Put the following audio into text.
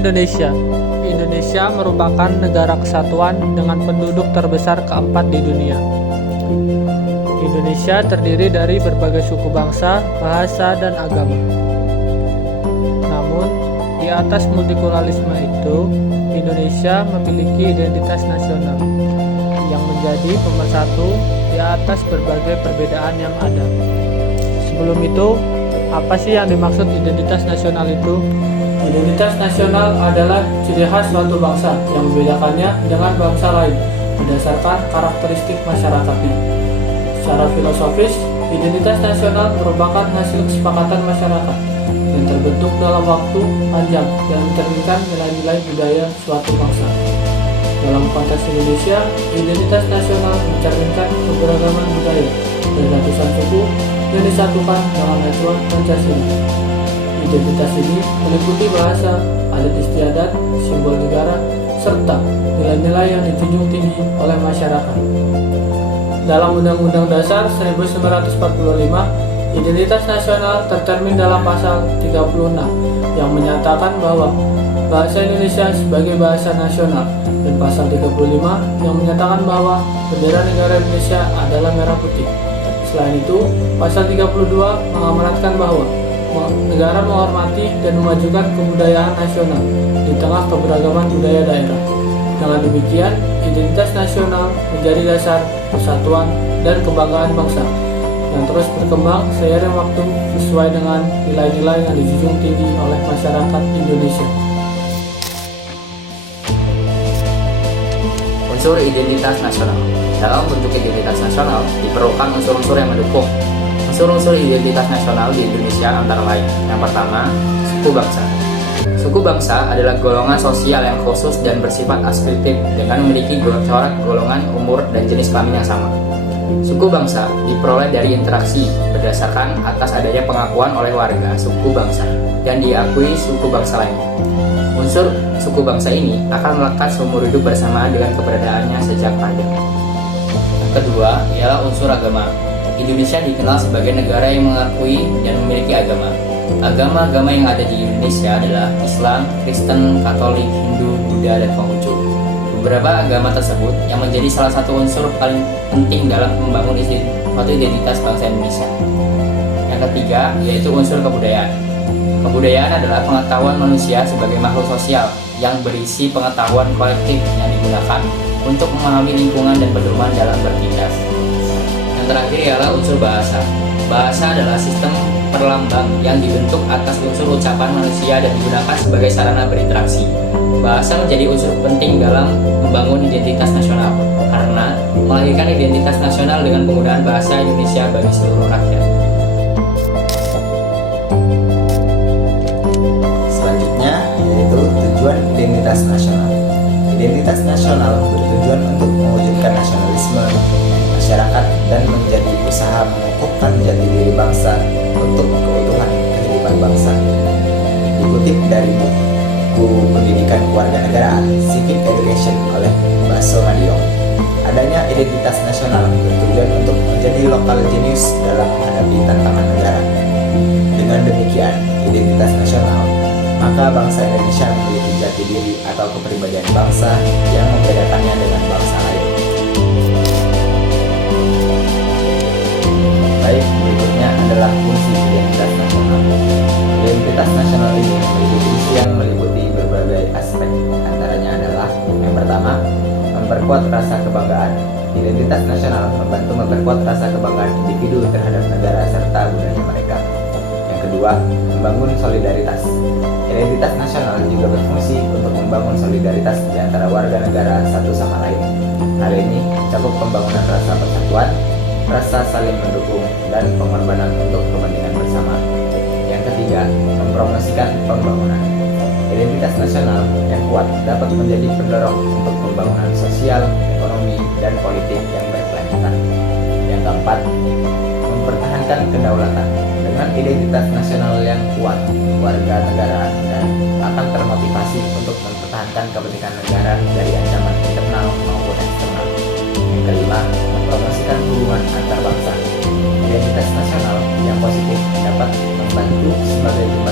Indonesia. Indonesia merupakan negara kesatuan dengan penduduk terbesar keempat di dunia. Indonesia terdiri dari berbagai suku bangsa, bahasa, dan agama. Namun, di atas multikulturalisme itu, Indonesia memiliki identitas nasional yang menjadi pemersatu di atas berbagai perbedaan yang ada. Sebelum itu, apa sih yang dimaksud identitas nasional itu? Identitas nasional adalah ciri khas suatu bangsa yang membedakannya dengan bangsa lain berdasarkan karakteristik masyarakatnya. Secara filosofis, identitas nasional merupakan hasil kesepakatan masyarakat yang terbentuk dalam waktu panjang dan mencerminkan nilai-nilai budaya suatu bangsa. Dalam konteks Indonesia, identitas nasional mencerminkan keberagaman budaya dan ratusan suku yang disatukan dalam aturan Pancasila. Identitas ini meliputi bahasa, adat istiadat, simbol negara, serta nilai-nilai yang dijunjung tinggi oleh masyarakat. Dalam Undang-Undang Dasar 1945, identitas nasional tercermin dalam pasal 36 yang menyatakan bahwa bahasa Indonesia sebagai bahasa nasional dan pasal 35 yang menyatakan bahwa bendera negara Indonesia adalah merah putih. Selain itu, pasal 32 mengamanatkan bahwa negara menghormati dan memajukan kebudayaan nasional di tengah keberagaman budaya daerah. Dengan demikian, identitas nasional menjadi dasar persatuan dan kebanggaan bangsa yang terus berkembang seiring waktu sesuai dengan nilai-nilai yang dijunjung tinggi oleh masyarakat Indonesia. Unsur identitas nasional. Dalam bentuk identitas nasional diperlukan unsur-unsur yang mendukung. Unsur-unsur identitas nasional di Indonesia antara lain. Yang pertama, suku bangsa. Suku bangsa adalah golongan sosial yang khusus dan bersifat askritik dengan memiliki corak golongan, umur, dan jenis kelamin yang sama. Suku bangsa diperoleh dari interaksi berdasarkan atas adanya pengakuan oleh warga suku bangsa dan diakui suku bangsa lainnya. Unsur suku bangsa ini akan melekat seumur hidup bersama dengan keberadaannya sejak lahir. Yang kedua ialah unsur agama. Indonesia dikenal sebagai negara yang mengakui dan memiliki agama. Agama-agama yang ada di Indonesia adalah Islam, Kristen, Katolik, Hindu, Buddha, dan Konghucu. Beberapa agama tersebut yang menjadi salah satu unsur paling penting dalam membangun suatu identitas bangsa Indonesia. Yang ketiga yaitu unsur kebudayaan. Kebudayaan adalah pengetahuan manusia sebagai makhluk sosial yang berisi pengetahuan kolektif yang digunakan untuk memahami lingkungan dan pedoman dalam bertindak. Yang terakhir ialah unsur bahasa. Bahasa adalah sistem perlambang yang dibentuk atas unsur ucapan manusia dan digunakan sebagai sarana berinteraksi. Bahasa menjadi unsur penting dalam membangun identitas nasional karena melahirkan identitas nasional dengan penggunaan bahasa Indonesia bagi seluruh rakyat. Selanjutnya yaitu tujuan identitas nasional. Identitas nasional bertujuan untuk mewujudkan nasionalisme masyarakat dan menjadi usaha mengukuhkan jati diri bangsa untuk keutuhan kehidupan bangsa. Dikutip dari buku pendidikan kewarganegaraan Civic Education oleh Baso Madiong, adanya identitas nasional bertujuan untuk menjadi lokal jenius dalam menghadapi tantangan negara. Dengan demikian, identitas nasional, maka bangsa Indonesia memiliki jati diri atau kepribadian bangsa yang membedakannya dengan bangsa lain. Baik, berikutnya adalah fungsi identitas nasional. Identitas nasional ini memiliki fungsi yang meliputi berbagai aspek. Antaranya adalah yang pertama, memperkuat rasa kebanggaan. Identitas nasional membantu memperkuat rasa kebanggaan individu terhadap negara serta budaya mereka. Yang kedua, membangun solidaritas. Identitas nasional juga berfungsi untuk membangun solidaritas di antara warga negara satu sama lain. Hal ini mencakup pembangunan rasa persatuan, rasa saling mendukung, dan pengorbanan untuk kepentingan bersama. Yang ketiga, mempromosikan pembangunan. Identitas nasional yang kuat dapat menjadi pendorong untuk pembangunan sosial, ekonomi, dan politik yang berkelanjutan. Yang keempat, mempertahankan kedaulatan. Dengan identitas nasional yang kuat, warga negara dan akan termotivasi untuk mempertahankan kepentingan negara dari ancaman internal maupun eksternal. Yang kelima, mempromosikan hubungan antar bangsa. Identitas nasional yang positif dapat membantu sebagai jembatan